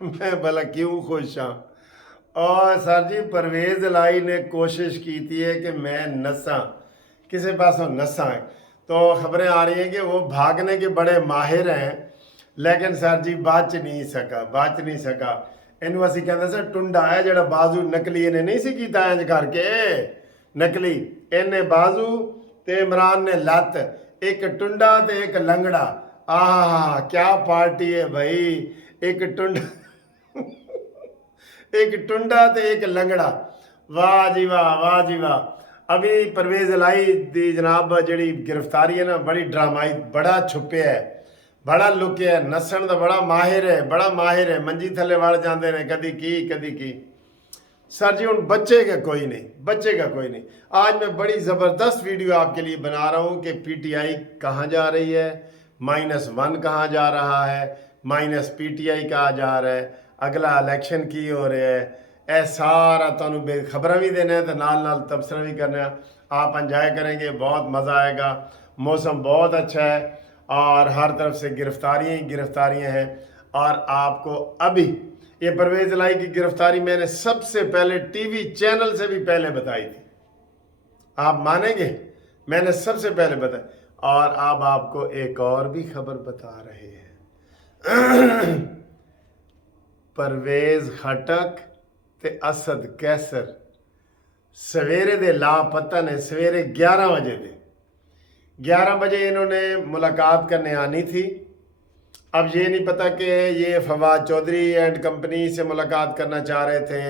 मैं भला क्यों खुश हाँ। और सर जी परवेज लाई ने कोशिश की थी है कि मैं नसा किसी पास नसा है, तो खबरें आ रही हैं कि वो भागने के बड़े माहिर हैं, लेकिन सर जी बच नहीं सका। ਇਹਨੂੰ ਅਸੀਂ ਕਹਿੰਦੇ ਸੀ ਟੁੰਡਾ ਹੈ ਜਿਹੜਾ ਬਾਜ਼ੂ ਨਕਲੀ ਇਹਨੇ ਨਹੀਂ ਸੀ ਕੀਤਾ ਇੰਜ ਕਰਕੇ ਨਕਲੀ, ਇਹਨੇ ਬਾਜ਼ੂ ਤੇ ਇਮਰਾਨ ਨੇ ਲੱਤ, ਇੱਕ ਟੁੰਡਾ ਤੇ ਇੱਕ ਲੰਗੜਾ। ਆਹ ਕੀ ਪਾਰਟੀ ਹੈ ਭਾਈ, ਇੱਕ ਟੁੰਡਾ एक टुंडा ते एक लंगड़ा। वाह जी वाह, वाह जी वाह। अभी परवेज लाई दी जनाब जी गिरफ्तारी है ना, बड़ी ड्रामाई, बड़ा छुपया है, बड़ा लुकिया है, नस्सण दा बड़ा माहिर है, बड़ा माहिर है। मंजी थले वड़ जाते हैं, कदी की। सर जी हुण बचेगा कोई नहीं, बचेगा कोई नहीं। आज मैं बड़ी ज़बरदस्त वीडियो आपके लिए बना रहा हूँ कि PTI कहाँ जा रही है, -1 कहाँ जा रहा है, -PTI कहाँ जा रहा है, अगला इलेक्शन की हो रहा है। यह सारा तुहानू बेखबरां भी देना है तो नाल तबसरा भी करना है। आप इंजॉय करेंगे, बहुत मज़ा आएगा। मौसम बहुत अच्छा है और हर तरफ से गिरफ्तारियाँ ही गिरफ्तारियाँ हैं। और आपको अभी ये परवेज लाई की गिरफ्तारी मैंने सबसे पहले TV चैनल से भी पहले बताई थी, आप मानेंगे, मैंने सबसे पहले बताई। और अब आपको एक और भी खबर बता रहे हैं। परवेज खटक ते असद कैसर सवेरे दे लापता ने, सवेरे 11 बजे दे 11 बजे इन्होंने मुलाकात करने आनी थी। अब ये नहीं पता कि ये फवाद चौधरी एंड कंपनी से मुलाकात करना चाह रहे थे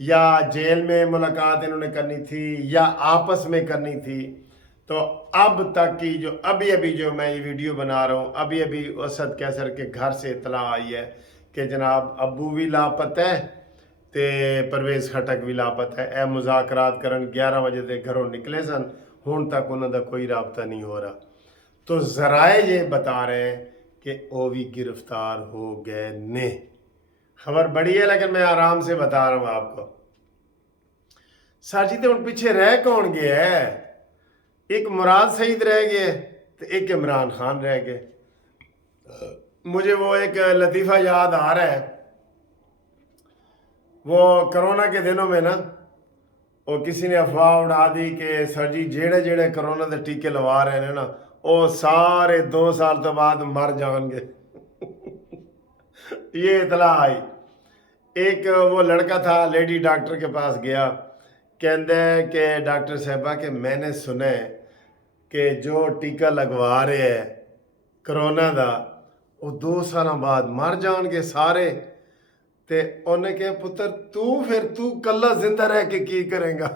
या जेल में मुलाकात इन्होंने करनी थी या आपस में करनी थी। तो अब तक की जो अभी जो मैं ये वीडियो बना रहा हूँ, अभी असद कैसर के घर से इतला आई है कि जनाब अबू भी लापता है ते परवेज खटक भी लापता है। ए मुज़ाकरात करन 11 बजे ते घरों निकले सन, हुण तक उन्होंने कोई राबता नहीं हो रहा। तो ज़राए ये बता रहे हैं कि वो भी गिरफ्तार हो गए ने। खबर बड़ी है लेकिन मैं आराम से बता रहा हूँ आपको। सर जी तो उन पीछे रह कौन गया है, एक मुराद सईद रह गए तो एक इमरान खान रह गए। मुझे वो एक लतीफ़ा याद आ रहा है, वो कोरोना के दिनों में ना, वो किसी ने अफवाह उड़ा दी कि सर जी जेड़े जेड़े कोरोना के टीके लवा रहे हैं ना, वो सारे 2 साल तो बाद मर जाएंगे। ये इतला आई। एक वो लड़का था, लेडी डॉक्टर के पास गया, कहते कि डॉक्टर साहबा कि मैंने सुना है कि जो टीका लगवा रहे हैं कोरोना का वो 2 साल बाद मर जाएंगे सारे। ते उन्हें कहा पुत्र तू कला जिंदा रह के की करेगा।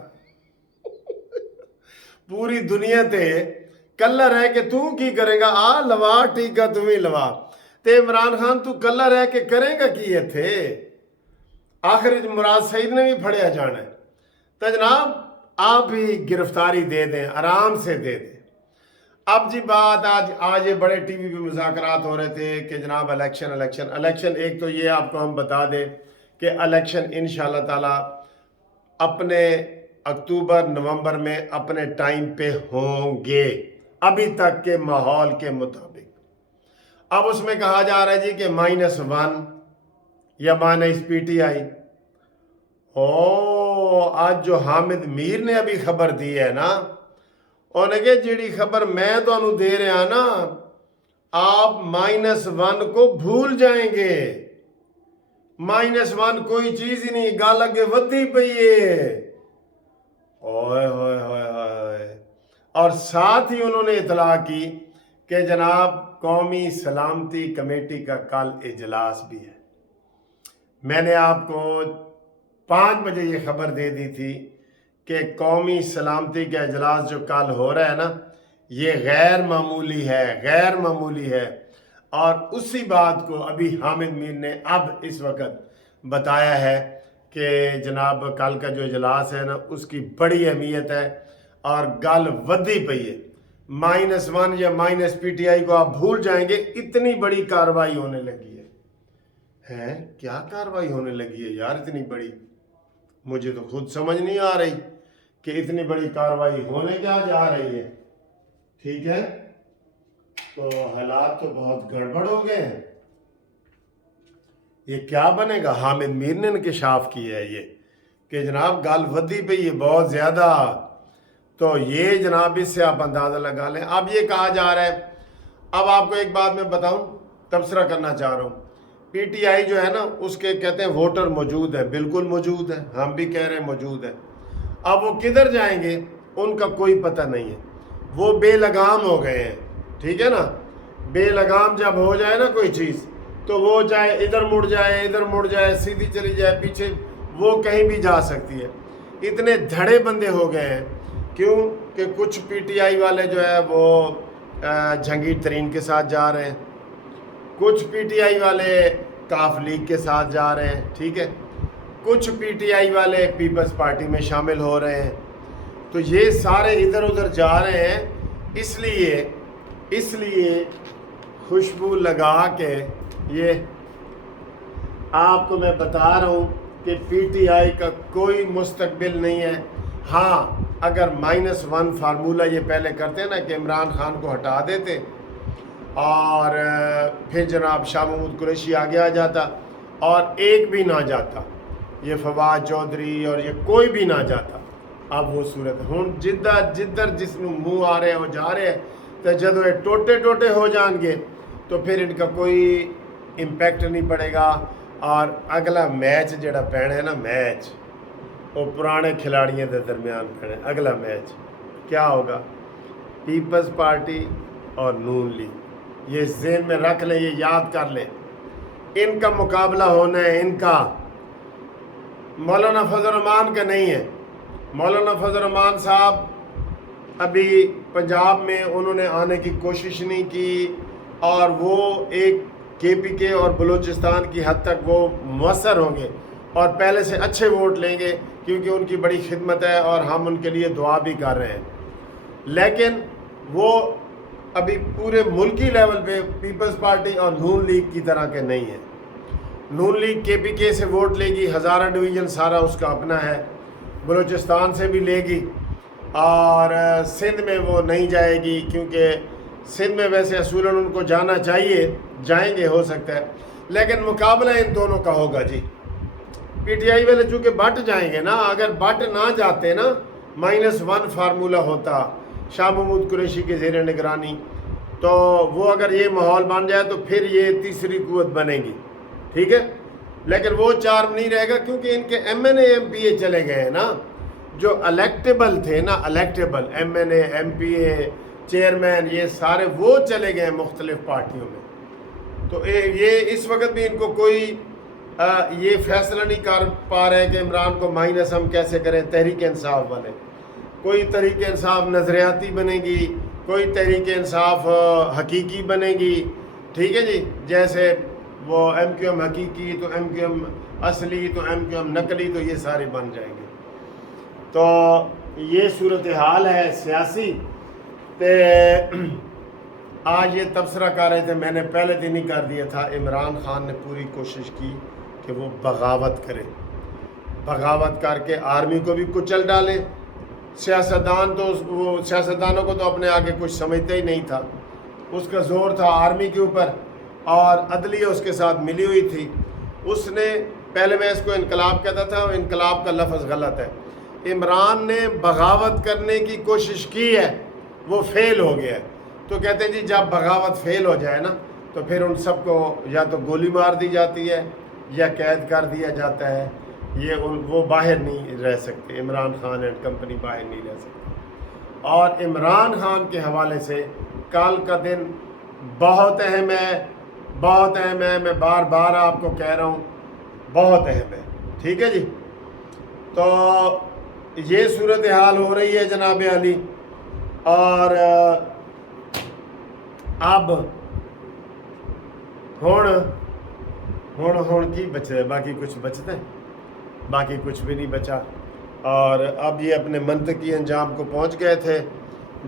पूरी दुनिया ते कला रह के तू की करेगा, आ लवा टीका तू ही लवा। ते इमरान खान तू कला रह के करेगा की इत्थे, आखिर मुराद सईद ने भी फड़िया जाना है। तो जनाब आप भी गिरफ्तारी दे दें, आराम से दे दें। अब जी बात आज ये बड़े TV पे मुज़ाकरात हो रहे थे कि जनाब इलेक्शन। एक तो ये आपको हम बता दें कि इलेक्शन इंशाअल्लाह ताला अपने अक्टूबर नवंबर में अपने टाइम पे होंगे, अभी तक के माहौल के मुताबिक। अब उसमें कहा जा रहा है जी कि -1 या -PTI। आज जो हामिद मीर ने अभी खबर दी है ना, उन्हें कहा जी खबर मैं तो दे रहा ना, आप -1 को भूल जाएंगे। -1 कोई चीज ही नहीं, गल अगे वधी पई है। ओए होए होए होए। और साथ ही उन्होंने इतला की कि जनाब कौमी सलामती कमेटी का कल इजलास भी है। मैंने आपको 5 बजे ये खबर दे दी थी कि कौमी सलामती का इजलास जो कल हो रहा है ना, ये गैर मामूली है। और उसी बात को अभी हामिद मीर ने अब इस वक्त बताया है कि जनाब कल का जो इजलास है ना, उसकी बड़ी अहमियत है और गल वधी पई है। -1 या -PTI को आप भूल जाएंगे, इतनी बड़ी कार्रवाई होने लगी है। क्या कार्रवाई होने लगी है यार इतनी बड़ी, मुझे तो खुद समझ नहीं आ रही कि इतनी बड़ी कार्रवाई होने क्या जा रही है। ठीक है, तो हालात तो बहुत गड़बड़ हो गए हैं। ये क्या बनेगा। हामिद मीर ने इंकशाफ किया है ये कि जनाब गल वधी पे ये बहुत ज़्यादा। तो ये जनाब इससे आप अंदाज़ा लगा लें। अब ये कहा जा रहा है, अब आपको एक बात मैं बताऊं, तबसरा करना चाह रहा हूँ। पीटीआई जो है ना, उसके कहते हैं वोटर मौजूद है, बिल्कुल मौजूद है, हम भी कह रहे हैं मौजूद है। अब वो किधर जाएंगे उनका कोई पता नहीं है, वो बेलगाम हो गए हैं, ठीक है ना। बेलगाम जब हो जाए ना कोई चीज़, तो वो चाहे इधर मुड़ जाए, इधर मुड़ जाए, सीधी चली जाए, पीछे, वो कहीं भी जा सकती है। इतने धड़े बंदे हो गए हैं। क्यों कि कुछ पीटीआई वाले जो है वो जहांगीर तरीन के साथ जा रहे हैं, कुछ पीटीआई वाले काफ लीग के साथ जा रहे हैं, ठीक है, कुछ पीटीआई वाले पीपल्स पार्टी में शामिल हो रहे हैं। तो ये सारे इधर उधर जा रहे हैं। इसलिए खुशबू लगा के ये आपको मैं बता रहा हूँ कि पीटीआई का कोई मुस्तकबिल नहीं है। हाँ, अगर -1 फार्मूला ये पहले करते ना कि इमरान खान को हटा देते और फिर जनाब शाह महमूद कुरैशी आगे आ जाता और एक भी ना जाता, ये फवाद चौधरी और ये कोई भी ना जाता। अब वो सूरत हूँ जिधर जिसनों मुँह आ रहे हो जा रहे हैं, तो जब ये टोटे टोटे हो जाएंगे तो फिर इनका कोई इंपैक्ट नहीं पड़ेगा। और अगला मैच जड़ा पैना है ना, मैच वो पुराने खिलाड़ियों के दरमियान पैना, अगला मैच क्या होगा, पीपल्स पार्टी और नून लीग। ये ज़हन में रख लें, ये याद कर लें, इनका मुकाबला होना है। इनका मौलाना फजल रहमान का नहीं है। मौलाना फजल रहमान साहब अभी पंजाब में उन्होंने आने की कोशिश नहीं की, और वो एक केपीके और बलूचिस्तान की हद तक वो मुअस्सर होंगे और पहले से अच्छे वोट लेंगे, क्योंकि उनकी बड़ी खिदमत है और हम उनके लिए दुआ भी कर रहे हैं। लेकिन वो अभी पूरे मुल्की लेवल पे पीपल्स पार्टी और नून लीग की तरह के नहीं है। नून लीग केपीके से वोट लेगी, हज़ारा डिवीज़न सारा उसका अपना है, बलूचिस्तान से भी लेगी, और सिंध में वो नहीं जाएगी, क्योंकि सिंध में वैसे असूलन उनको जाना चाहिए, जाएंगे हो सकता है, लेकिन मुकाबला इन दोनों का होगा जी। पीटीआई वाले चूँकि बट जाएंगे ना, अगर बट ना जाते ना, -1 फार्मूला होता शाह महमूद कुरैशी के ज़ेर निगरानी, तो वो अगर ये माहौल बन जाए तो फिर ये तीसरी कुव्वत बनेगी, ठीक है। लेकिन वो चार्म नहीं रहेगा, क्योंकि इनके MNA MPA चले गए हैं ना, जो इलेक्टेबल थे ना, इलेक्टेबल MNA MPA चेयरमैन, ये सारे वो चले गए मुख्तलिफ पार्टियों में। तो ये इस वक्त भी इनको कोई ये फैसला नहीं कर पा रहे कि इमरान को माइनस हम कैसे करें। तहरीक इंसाफ बने, कोई तहरीक इंसाफ नज़रियाती बनेगी, कोई तहरीक इंसाफ हकीकी बनेगी, ठीक है जी। जैसे वो MQM हकीकी, तो MQM असली, तो MQM नकली, तो ये सारे बन जाएंगे। तो ये सूरत हाल है सियासी। ते आज ये तबसरा कर रहे थे, मैंने पहले दिन ही कर दिया था, इमरान खान ने पूरी कोशिश की कि वो बगावत करे, बगावत करके आर्मी को भी कुचल डाले। सियासतदान तो वो सियासतदानों को तो अपने आगे कुछ समझते ही नहीं था, उसका ज़ोर था आर्मी के ऊपर, और अदलिया उसके साथ मिली हुई थी। उसने पहले मैं इसको इनकलाब कहता था, और इनकलाब का लफ्ज़ गलत है। इमरान ने बगावत करने की कोशिश की है, वो फेल हो गया है। तो कहते हैं जी जब बगावत फेल हो जाए ना, तो फिर उन सबको या तो गोली मार दी जाती है या कैद कर दिया जाता है। ये वो बाहर नहीं रह सकते, इमरान खान एंड कंपनी बाहर नहीं रह सकते। और इमरान खान के हवाले से कल का दिन बहुत अहम है, बहुत अहम है। मैं बार बार आपको कह रहा हूँ, बहुत अहम है, ठीक है जी। तो ये सूरत हाल हो रही है जनाब अली। और अब हुण की बचे, बाकी कुछ बचता है, बाकी कुछ भी नहीं बचा। और अब ये अपने मंतकी अंजाम को पहुंच गए थे।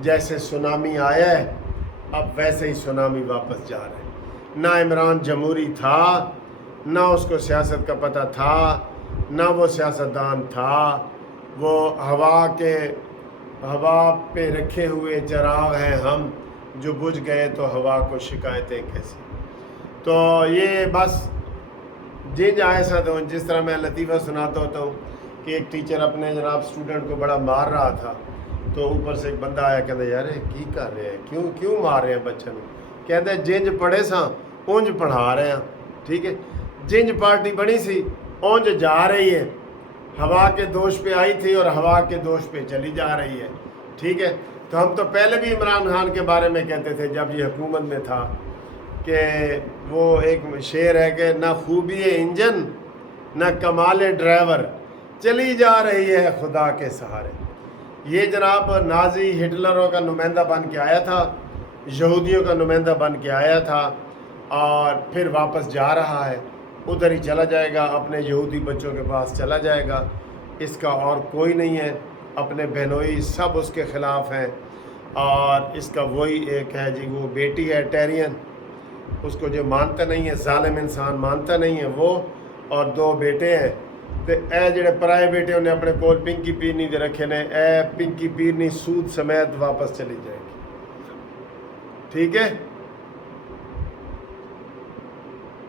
जैसे सुनामी आया है, अब वैसे ही सुनामी वापस जा रहा है। ना इमरान जमहूरी था, ना उसको सियासत का पता था, ना वो सियासतदान था। वो हवा पे रखे हुए चिराग हैं हम, जो बुझ गए तो हवा को शिकायतें कैसी। तो ये बस जिंज आए सा तो जिस तरह मैं लतीफ़ा सुनाता होता हूँ कि एक टीचर अपने जनाब स्टूडेंट को बड़ा मार रहा था, तो ऊपर से एक बंदा आया, कहता यार की कर रहे हैं, क्यों क्यों मार रहे हैं बच्चे को? कहते जिंज पढ़े सा उंज पढ़ा रहे हैं। ठीक है, जिंज पार्टी बनी सी उंज जा रही है, हवा के दोष पे आई थी और हवा के दोष पे चली जा रही है। ठीक है, तो हम तो पहले भी इमरान खान के बारे में कहते थे जब ये हुकूमत में था कि वो एक शेर है कि ना खूबी इंजन ना कमाल ड्राइवर, चली जा रही है खुदा के सहारे। ये जनाब नाजी हिटलरों का नुमाइंदा बन के आया था, यहूदियों का नुमाइंदा बन के आया था और फिर वापस जा रहा है, उधर ही चला जाएगा, अपने यहूदी बच्चों के पास चला जाएगा। इसका और कोई नहीं है, अपने बहनोई सब उसके ख़िलाफ़ हैं। और इसका वही एक है जी, वो बेटी है टेरियन, उसको जो मानता नहीं है, जालिम इंसान मानता नहीं है वो, और दो बेटे हैं। तो ए जेड़े पराए बेटे उन्हें अपने कोल पिंकी पीरनी दे रखे ने, ए पिंकी पीरनी सूद समेत वापस चली जाएगी। ठीक है।